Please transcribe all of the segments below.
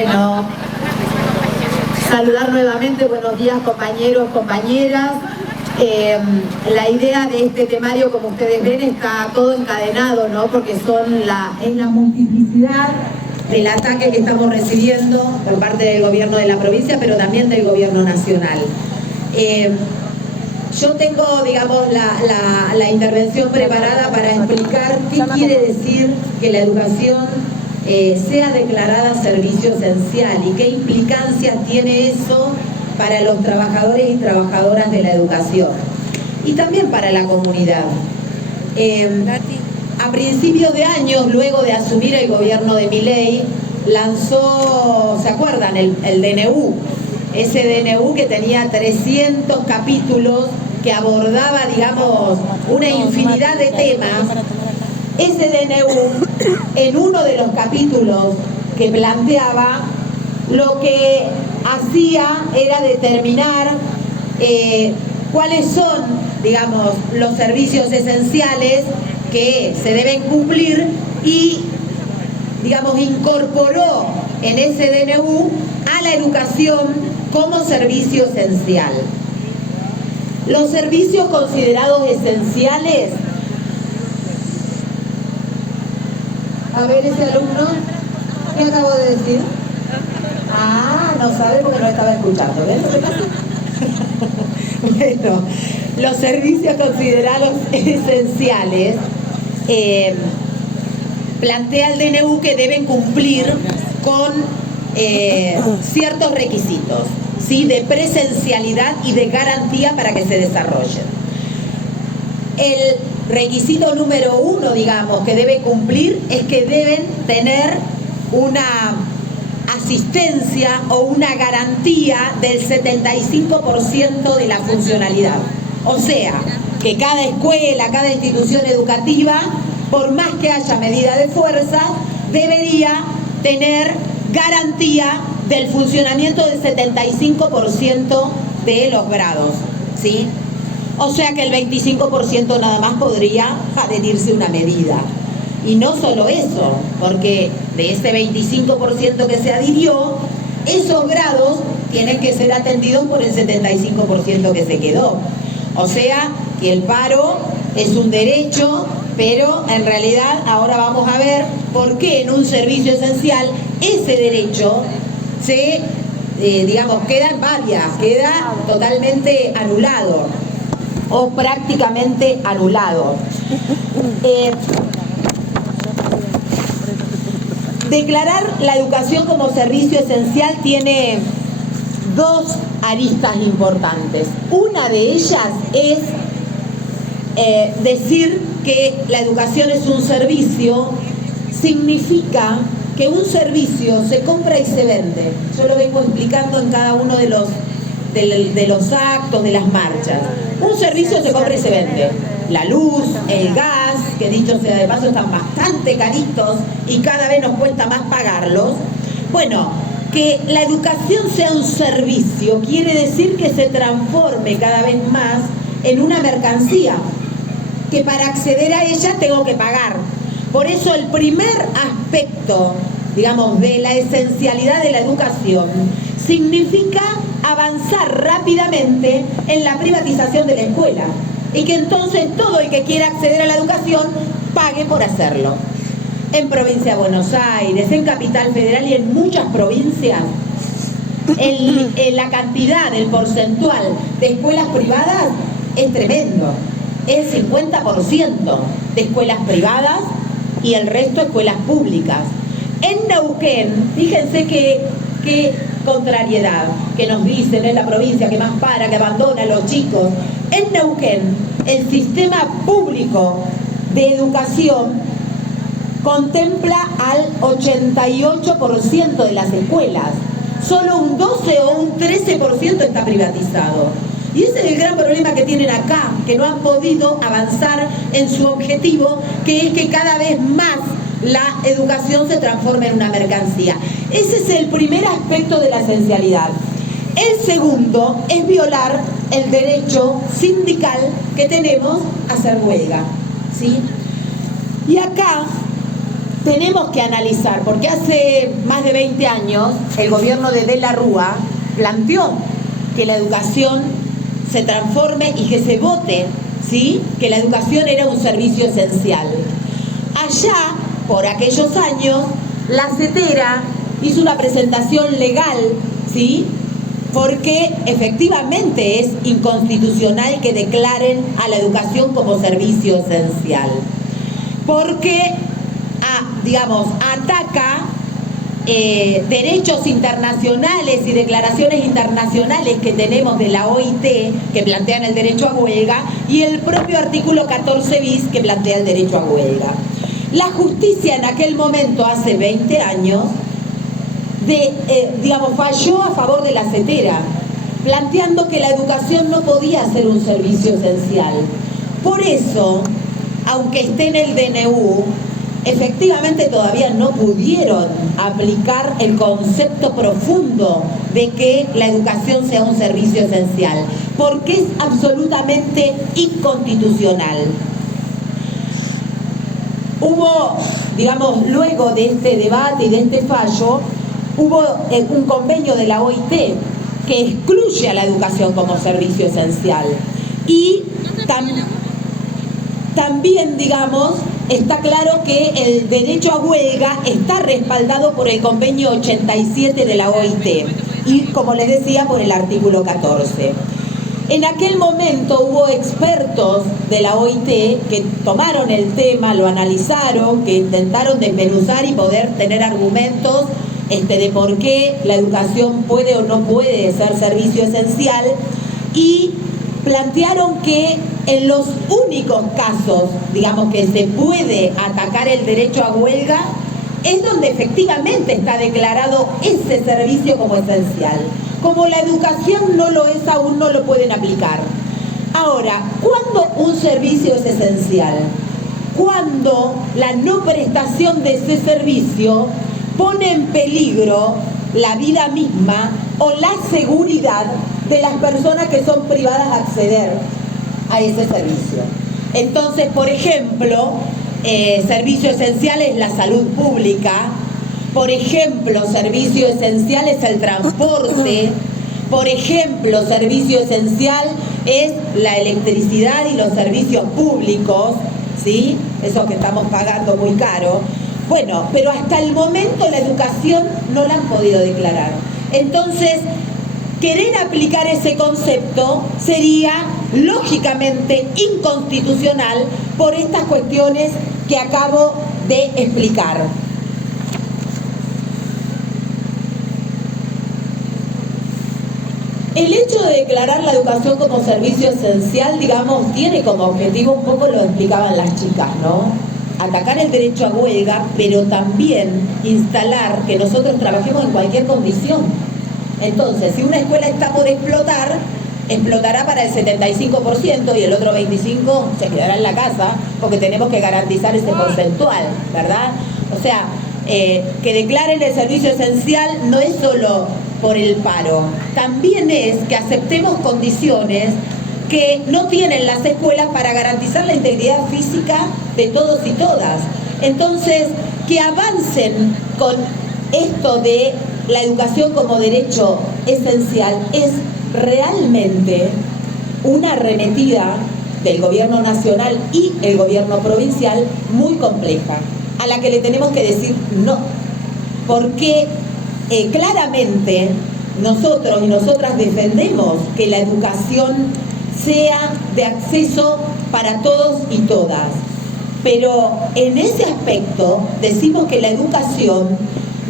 Bueno, saludar nuevamente, buenos días compañeros, compañeras. La idea de este temario, como ustedes ven, está todo encadenado, ¿no? Porque es la multiplicidad del ataque que estamos recibiendo por parte del gobierno de la provincia, pero también del gobierno nacional. Yo tengo, digamos, la intervención preparada para explicar qué quiere decir que la educación sea declarada servicio esencial y qué implicancias tiene eso para los trabajadores y trabajadoras de la educación y también para la comunidad. A principios de años, luego de asumir el gobierno de Milei, lanzó, ¿se acuerdan? El DNU, ese DNU que tenía 300 capítulos, que abordaba, digamos, una infinidad de temas. Ese DNU, en uno de los capítulos que planteaba, lo que hacía era determinar cuáles son, digamos, los servicios esenciales que se deben cumplir y, digamos, incorporó en ese DNU a la educación como servicio esencial. Los servicios considerados esenciales. A ver, ese alumno, ¿qué acabo de decir? Ah, no sabe porque no estaba escuchando. ¿Ven lo que pasa? Bueno, los servicios considerados esenciales plantea el DNU que deben cumplir con ciertos requisitos, ¿sí? De presencialidad y de garantía para que se desarrollen. El requisito número 1, digamos, que debe cumplir es que deben tener una asistencia o una garantía del 75% de la funcionalidad. O sea, que cada escuela, cada institución educativa, por más que haya medida de fuerza, debería tener garantía del funcionamiento del 75% de los grados, ¿sí? O sea que el 25% nada más podría adherirse una medida. Y no solo eso, porque de ese 25% que se adhirió, esos grados tienen que ser atendidos por el 75% que se quedó. O sea que el paro es un derecho, pero en realidad ahora vamos a ver por qué en un servicio esencial ese derecho se, digamos, queda en varias, queda totalmente anulado o prácticamente anulado. Declarar la educación como servicio esencial tiene dos aristas importantes. Una de ellas es decir que la educación es un servicio, significa que un servicio se compra y se vende. Yo lo vengo explicando en cada uno de los actos, de las marchas. Un servicio se compra y se vende. La luz, el gas, que dicho sea de paso están bastante caritos y cada vez nos cuesta más pagarlos. Bueno, que la educación sea un servicio quiere decir que se transforme cada vez más en una mercancía, que para acceder a ella tengo que pagar. Por eso el primer aspecto, digamos, de la esencialidad de la educación significa avanzar rápidamente en la privatización de la escuela y que entonces todo el que quiera acceder a la educación pague por hacerlo. En Provincia de Buenos Aires, en Capital Federal y en muchas provincias, la cantidad, el porcentual de escuelas privadas es tremendo. Es 50% de escuelas privadas y el resto escuelas públicas. En Neuquén, fíjense qué contrariedad, que nos dicen es la provincia que más para, que abandona a los chicos. En Neuquén, el sistema público de educación contempla al 88% de las escuelas. Solo un 12 o un 13% está privatizado. Y ese es el gran problema que tienen acá, que no han podido avanzar en su objetivo, que es que cada vez más la educación se transforme en una mercancía. Ese es el primer aspecto de la esencialidad. El segundo es violar el derecho sindical que tenemos a hacer huelga, ¿sí? Y acá tenemos que analizar, porque hace más de 20 años el gobierno de la Rúa planteó que la educación se transforme y que se vote, ¿sí?, que la educación era un servicio esencial. Allá, por aquellos años, la CETERA hizo una presentación legal, ¿sí?, porque efectivamente es inconstitucional que declaren a la educación como servicio esencial, porque ataca derechos internacionales y declaraciones internacionales que tenemos de la OIT que plantean el derecho a huelga y el propio artículo 14 bis que plantea el derecho a huelga. La justicia en aquel momento, hace 20 años, falló a favor de la CETERA, planteando que la educación no podía ser un servicio esencial. Por eso, aunque esté en el DNU, efectivamente todavía no pudieron aplicar el concepto profundo de que la educación sea un servicio esencial, porque es absolutamente inconstitucional. Hubo, luego de este debate y de este fallo, hubo un convenio de la OIT que excluye a la educación como servicio esencial. Y también, está claro que el derecho a huelga está respaldado por el convenio 87 de la OIT y, como les decía, por el artículo 14. En aquel momento hubo expertos de la OIT que tomaron el tema, lo analizaron, que intentaron desmenuzar y poder tener argumentos de por qué la educación puede o no puede ser servicio esencial, y plantearon que en los únicos casos, que se puede atacar el derecho a huelga, es donde efectivamente está declarado ese servicio como esencial. Como la educación no lo es aún, no lo pueden aplicar. Ahora, ¿cuándo un servicio es esencial? Cuando la no prestación de ese servicio pone en peligro la vida misma o la seguridad de las personas que son privadas de acceder a ese servicio. Entonces, por ejemplo, servicio esencial es la salud pública. Por ejemplo, servicio esencial es el transporte. Por ejemplo, servicio esencial es la electricidad y los servicios públicos, ¿sí? Eso que estamos pagando muy caro. Bueno, pero hasta el momento la educación no la han podido declarar. Entonces, querer aplicar ese concepto sería lógicamente inconstitucional por estas cuestiones que acabo de explicar. El hecho de declarar la educación como servicio esencial, tiene como objetivo, un poco lo explicaban las chicas, ¿no?, atacar el derecho a huelga, pero también instalar que nosotros trabajemos en cualquier condición. Entonces, si una escuela está por explotar, explotará para el 75% y el otro 25% se quedará en la casa, porque tenemos que garantizar ese porcentual, ¿verdad? O sea, que declaren el servicio esencial no es solo por el paro, también es que aceptemos condiciones que no tienen las escuelas para garantizar la integridad física de todos y todas. Entonces, que avancen con esto de la educación como derecho esencial es realmente una arremetida del gobierno nacional y el gobierno provincial muy compleja, a la que le tenemos que decir no, porque claramente nosotros y nosotras defendemos que la educación sea de acceso para todos y todas, pero en ese aspecto decimos que la educación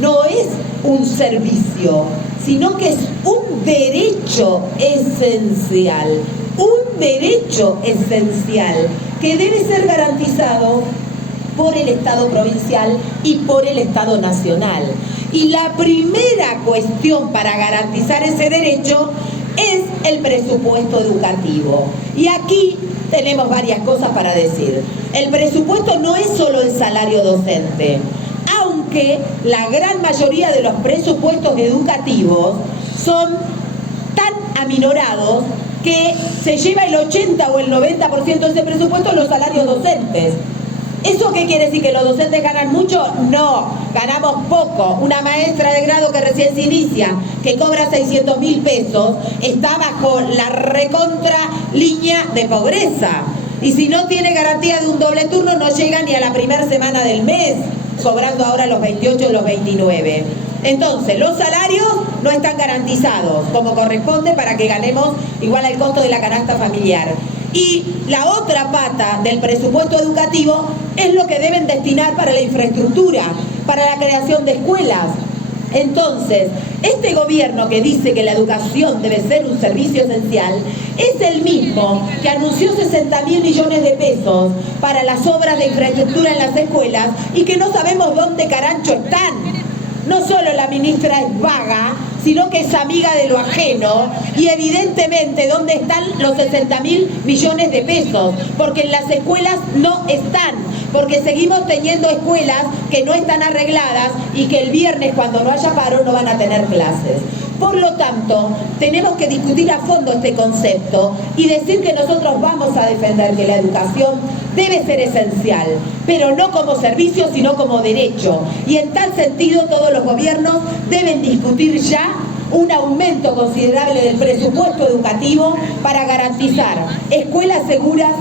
no es un servicio, sino que es un derecho esencial, que debe ser garantizado por el Estado provincial y por el Estado nacional. Y la primera cuestión para garantizar ese derecho es el presupuesto educativo. Y aquí tenemos varias cosas para decir. El presupuesto no es solo el salario docente, aunque la gran mayoría de los presupuestos educativos son tan aminorados que se lleva el 80 o el 90% de ese presupuesto en los salarios docentes. ¿Eso qué quiere decir? ¿Que los docentes ganan mucho? No, ganamos poco. Una maestra de grado que recién se inicia, que cobra 600.000 pesos, está bajo la recontra línea de pobreza. Y si no tiene garantía de un doble turno, no llega ni a la primera semana del mes, cobrando ahora los 28 o los 29. Entonces, los salarios no están garantizados como corresponde para que ganemos igual al costo de la canasta familiar. Y la otra pata del presupuesto educativo es lo que deben destinar para la infraestructura, para la creación de escuelas. Entonces, este gobierno que dice que la educación debe ser un servicio esencial es el mismo que anunció 60.000 millones de pesos para las obras de infraestructura en las escuelas y que no sabemos dónde carancho están. No solo la ministra es vaga, sino que es amiga de lo ajeno y evidentemente dónde están los 60.000 millones de pesos, porque en las escuelas no están, porque seguimos teniendo escuelas que no están arregladas y que el viernes cuando no haya paro no van a tener clases. Por lo tanto, tenemos que discutir a fondo este concepto y decir que nosotros vamos a defender que la educación debe ser esencial, pero no como servicio, sino como derecho. Y en tal sentido, todos los gobiernos deben discutir ya un aumento considerable del presupuesto educativo para garantizar escuelas seguras,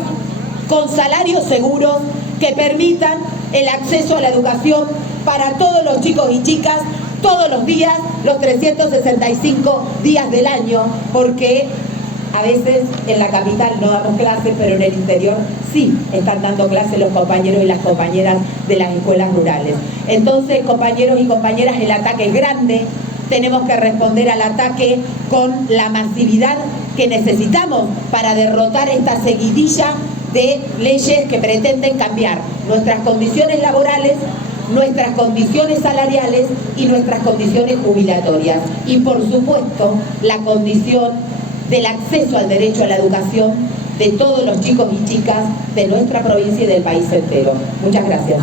con salarios seguros, que permitan el acceso a la educación para todos los chicos y chicas, todos los días, los 365 días del año, porque a veces en la capital no damos clases, pero en el interior sí están dando clases los compañeros y las compañeras de las escuelas rurales. Entonces, compañeros y compañeras, el ataque es grande, tenemos que responder al ataque con la masividad que necesitamos para derrotar esta seguidilla de leyes que pretenden cambiar nuestras condiciones laborales, nuestras condiciones salariales y nuestras condiciones jubilatorias. Y por supuesto, la condición del acceso al derecho a la educación de todos los chicos y chicas de nuestra provincia y del país entero. Muchas gracias.